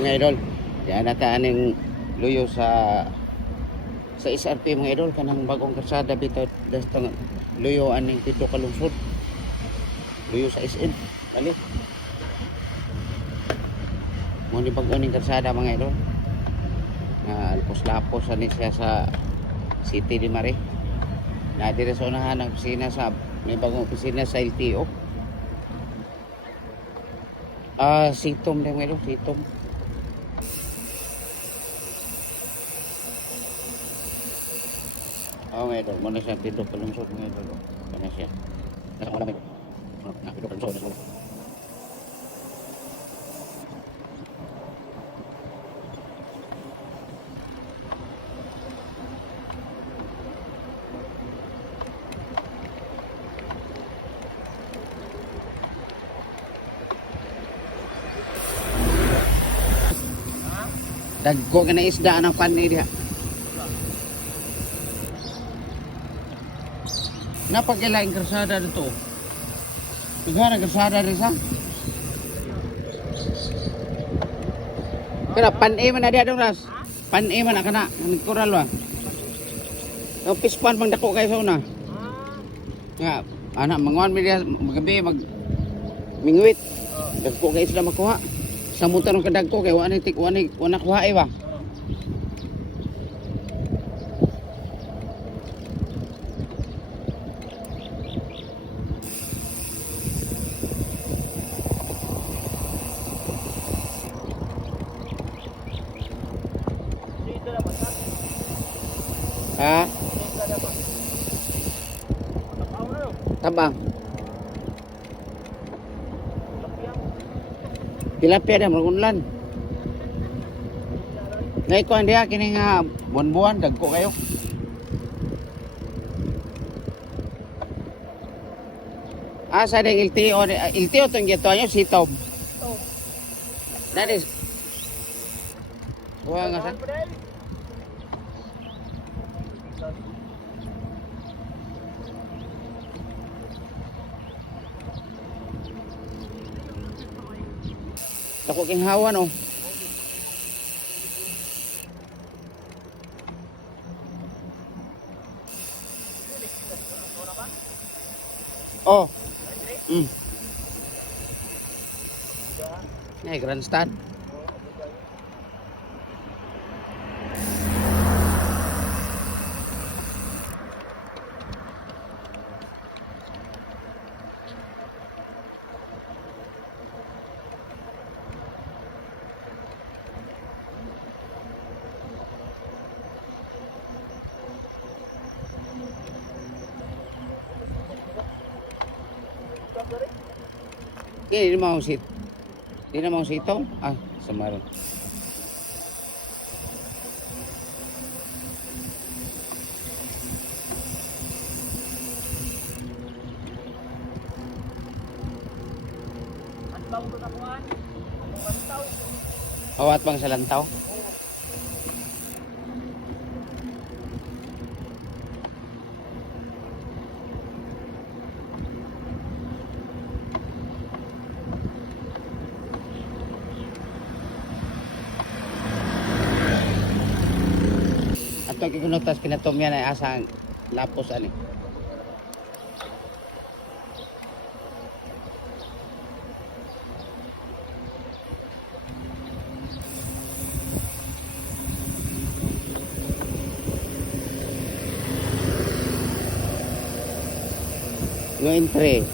Mga idol, yan nataan yung luyo sa SRP mga idol, kanang bagong kalsada bitaw dastang luyo aning pito ka lungsod. Luyo sa SM. Bali. Mo ni bagong ning kalsada mga idol. Na lapos-lapos ani siya sa City de Mare. Na dire sa unahan ng opisina sa may bagong opisina sa LTO. Sitom din mga idol, Sitom. Mga idol, muna siya dito palungsod mga idol. Kana siya. Nasa malamig. Dito palungsod. Dagko ka na isda ng panay diha. Napagilaing kalsada dito. Tigara kalsada rin sa. Kaya panay man na diha dong ras. Panay man na kana. Nagkural ba? Yung pispan pang dako kayo sa una. Nga, anak, manguan mi diha magabi mingwit. Dagko kayo isda makuha. Samutan ng kadagko kay wala kuha ba? Ha? Tabang. Tilapia dah merunlan. Nay ko dia kini nga buwan-buwan dagko kayo. Asa ding LTO tong gito ayo Sitom. That is. Kuha nga sa. Tako king hawan oh. Oh. Nay grandstand. Di na mau Sitom. Samaran. Awat bang sa lantaw? Ato kikunutas kinatom yan ay asang lapos ani. No entre.